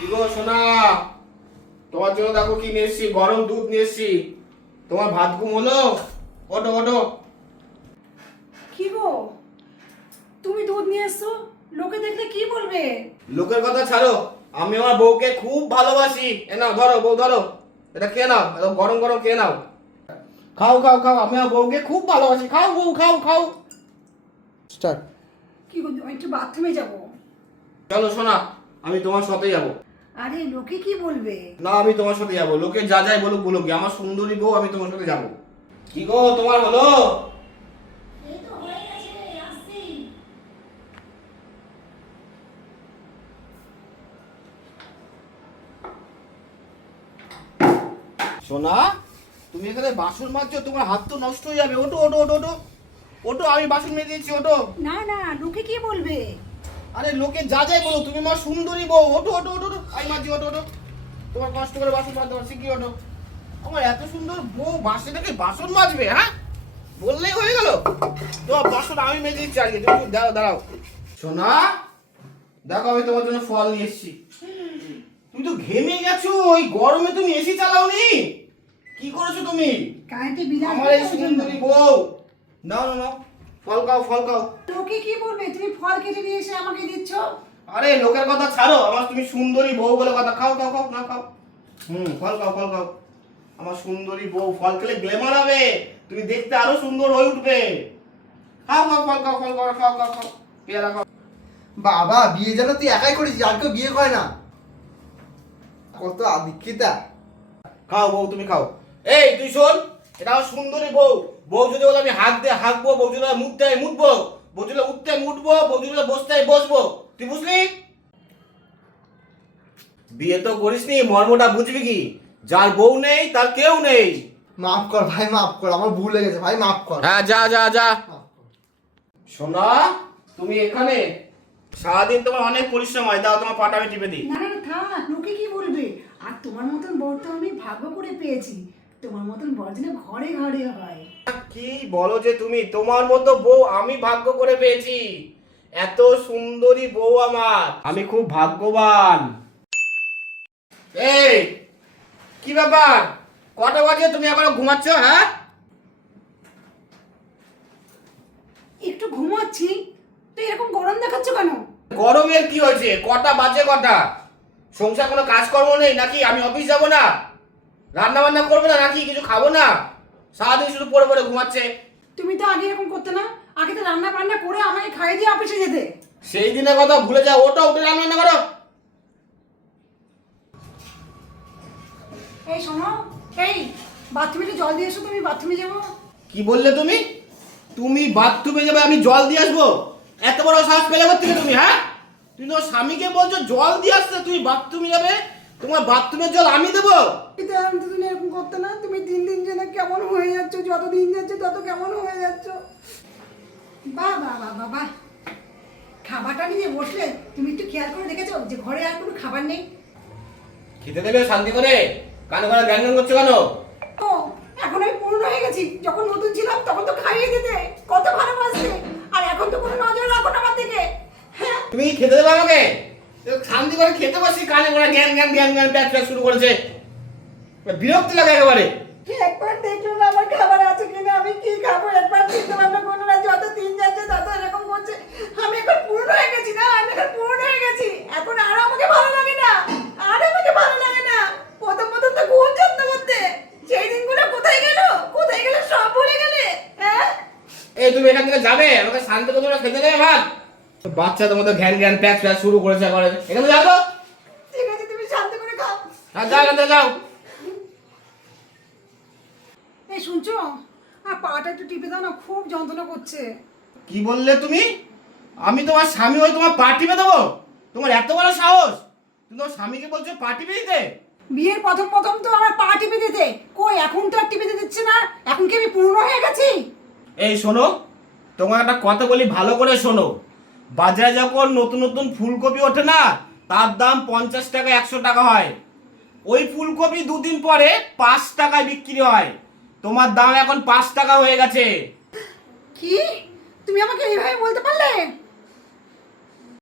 কি গো সোনা? তোমার জন্য দেখো কি নিয়ে এসছি গরম দুধ নিয়ে এসছি। তোমার ভাত ঘুম হলো? ওটো ওটো কি গো? তুমি দুধ নিয়ে এসছো? লোকে দেখলে কি বলবে? লোকের কথা ছাড়ো আমি আমার বউকে খুব ভালোবাসি। এ নাও ধরো বউ ধরো। এটা কে নাও এটা গরম গরম কে নাও। খাও খাও খাও আমি আমার বউকে খুব ভালোবাসি। খাও বউ খাও খাও। স্টার্ট কি গো আমি একটু বাথরুমে যাব। চলো সোনা আমি তোমার সাথে যাব। আরে লোকে কি বলবে? না আমি তোমার সাথে যাব। লোকে যা যাই বলুক বলুক আমার সুন্দরী বউ আমি তোমার সাথে যাব। কি গো তোমার হলো সোনা তুমি এখানে বাসন মাজছো তোমার হাত তো নষ্ট হয়ে যাবে। ওটো ওটো ওটো ওটো ওটো আমি বাসন মেজে দিয়েছি ওটো না না লোকে কি বলবে? আরে লোকে যা যাই বলো তুমি আমার সুন্দরী বউ ওটো ওটো ওটো আমি মাঝি ওটো ওটো তোমার কষ্ট করে বাসন মাজতে পারছি কি ওটো আমার এত সুন্দর বউ বাসে থেকে বাসন মাজবে হ্যাঁ? বললেই হয়ে গেল। তোমার বাসন আমি মেজে দিচ্ছি আজকে তুমি দাঁড়াও দাঁড়াও। সোনা দেখো আমি তোমার জন্য ফল নিয়ে এসেছি। তুমি তো ঘেমে গেছো ওই গরমে তুমি এসি চালাওনি? কি করেছ তুমি? কারেন্টে বিল আমার এই সুন্দরী বউ। নাও না নাও। ফল খাও ফল খাও লোকে কি বলবে? তুমি ফল কেটে নিয়ে এসে আমাকে দিচ্ছ? আরে লোকের কথা ছাড়ো। আমার তুমি সুন্দরী বউ বলে কথা। খাও খাও খাও না খাও। হুম ফল খাও ফল খাও। আমার সুন্দরী বউ ফল খেলে গ্ল্যামার হবে। তুমি দেখতে আরও সুন্দর হয়ে উঠবে। খাও খাও ফল খাও ফল খাও খাও খাও খাও। পেয়ারা খাও। বাবা বিয়ে যেন তুই একাই করেছিস আর কেউ বিয়ে করে না। কত আদিক্ষিতা। খাও বউ তুমি খাও। এই তুই শোন এটা আমার সুন্দরী বউ। বউ যদি বলে আমি হাত দিয়ে হাঁকবো বউ যদি বলে মুখতে হয় মুটবো বউ যদি উঠতে মুটবো বউ যদি বসতে বসবো তুই বুঝলি? বিয়ে তো করিসনি মর্মটা বুঝবি কি? যার বউ নেই তার কেউ নেই। মাফ কর ভাই মাফ কর আমার ভুল হয়ে গেছে ভাই মাফ কর। হ্যাঁ যা যা যা। সোনা তুমি এখানে? সারাদিন তোমার অনেক পরিশ্রম হয় দাও তোমার পাটা আমি টিপে দিই। না না না, থাক লোকে কি বলবে? আর তোমার মতন বর তো আমি ভাগ্য করে পেয়েছি। তোমার মতন বর যেন ঘরে ঘরে হয়। কি বলো যে তুমি? তোমার মতো বউ আমি ভাগ্য করে পেয়েছি। এত সুন্দরী বউ আমার। আমি খুব ভাগ্যবান। এই কি ব্যাপার? কটা বাজে? তুমি এখনও ঘুমাচ্ছ হ্যাঁ? একটু ঘুমাচ্ছি। তো এরকম গরম দেখাচ্ছ কেন? গরমের কি হয়েছে? কটা বাজে কটা? সংসার কোনো কাজকর্ম নেই নাকি? আমি অফিস যাব না? রান্না বান্না করবে না নাকি? কিছু খাব না? সারাদিন শুধু পড়ে পড়ে ঘুমাচ্ছে। তুমি তো আগে এরকম করতে না? আগে তো রান্না বান্না করে আমাকে খাইয়ে দিয়ে অফিসে যেতে। সেই দিনের কথা ভুলে যাও। ওটা উঠে রান্না বান্না করো। এই শোনো এই বাথরুমে জল দিয়ে এসো তুমি বাথরুমে যাব। কি বললে তুমি? তুমি বাথরুমে যাবে আমি জল দিয়ে আসব? এত বড় শ্বাস পেলে থেকে তুমি হ্যাঁ? তুমি তোমার স্বামীকে বলছো জল দিয়ে আসতে তুমি বাথরুমে যাবে? তোমার বাথরুমের জল আমি দেবো? তুমি এরকম করতে না তুমি দিন দিন যেন কেমন হয়ে যাচ্ছ যত দিন যাচ্ছে তত কেমন হয়ে যাচ্ছ। বাহ বাহ বাহ বাহ খাবারটা নিয়ে বসলে তুমি একটু খেয়াল করে দেখেছ যে ঘরে আর কোনো খাবার নেই? খেতে দেবে শান্তি করে? কানে কানে জ্ঞান জ্ঞান করছ কেন? ও এখন আমি পূর্ণ হয়ে গেছি। যখন নতুন ছিলাম তখন তো খাইয়ে দিতে। কত ভালোবাসতে। আর এখন তো কোনো নজর রাখো না আমার দিকে। হ্যাঁ? তুমি খেতে দেবে আমাকে? শান্তি করে খেতে বসি কানে করে জ্ঞান জ্ঞান জ্ঞান জ্ঞান প্যাচ প্যাচ শুরু করেছে। বিরক্তি লাগে একেবারে। একবার দেখল না আমার খাবার আছে কিনা আমি কি খাব? একবার চিনতে পারল কোনো না যত দিন যাচ্ছে তত এরকম করছে। আমি এখন পূর্ণ হয়ে গেছি না আমি এখন পূর্ণ হয়ে গেছি। এখন আর আমাকে ভালো লাগে না আর আমাকে ভালো লাগে না। প্রথম প্রথম তো ঘুম যত্ন করতে। সেই দিনগুলো কোথায় গেল? কোথায় গেলে? সব ভুলে গেলে হ্যাঁ? এই তুমি এখান থেকে যাবে আমাকে শান্তি করে খেতে দেবে ভাত। বাচ্চাদের মধ্যে ঘ্যান ঘ্যান প্যাচ প্যাচ শুরু করেছে একবারে এখানে যাও তো। ঠিক আছে তুমি শান্তি করে খাও। হ্যাঁ যাও এখান যাও। এই শুনছো? আর পাটা একটু টিপে দাও না খুব যন্ত্রণা করছে। কি বললে তুমি? আমি তোমার স্বামী হয়ে তোমার পা টিপে দেবো? তোমার এত বড় সাহস? তুমি তোমার স্বামীকে বলছো পা টিপে দিতে? বিয়ের প্রথম প্রথম তো আমার পা টিপে দিতে। কই এখন তো আর টিপে দিচ্ছে না। এখন কি আমি পূর্ণ হয়ে গেছি? এই শোনো তোমার একটা কথা বলি ভালো করে শোনো। বাজারে যখন নতুন নতুন ফুলকপি ওঠে না, তার দাম পঞ্চাশ টাকা, একশো টাকা হয়। ওই ফুলকপি দুদিন পরে পাঁচ টাকায় বিক্রি হয়। তোমার দাম এখন পাঁচ টাকা হয়ে গেছে। কি? তুমি আমাকে এইভাবে বলতে পারলে?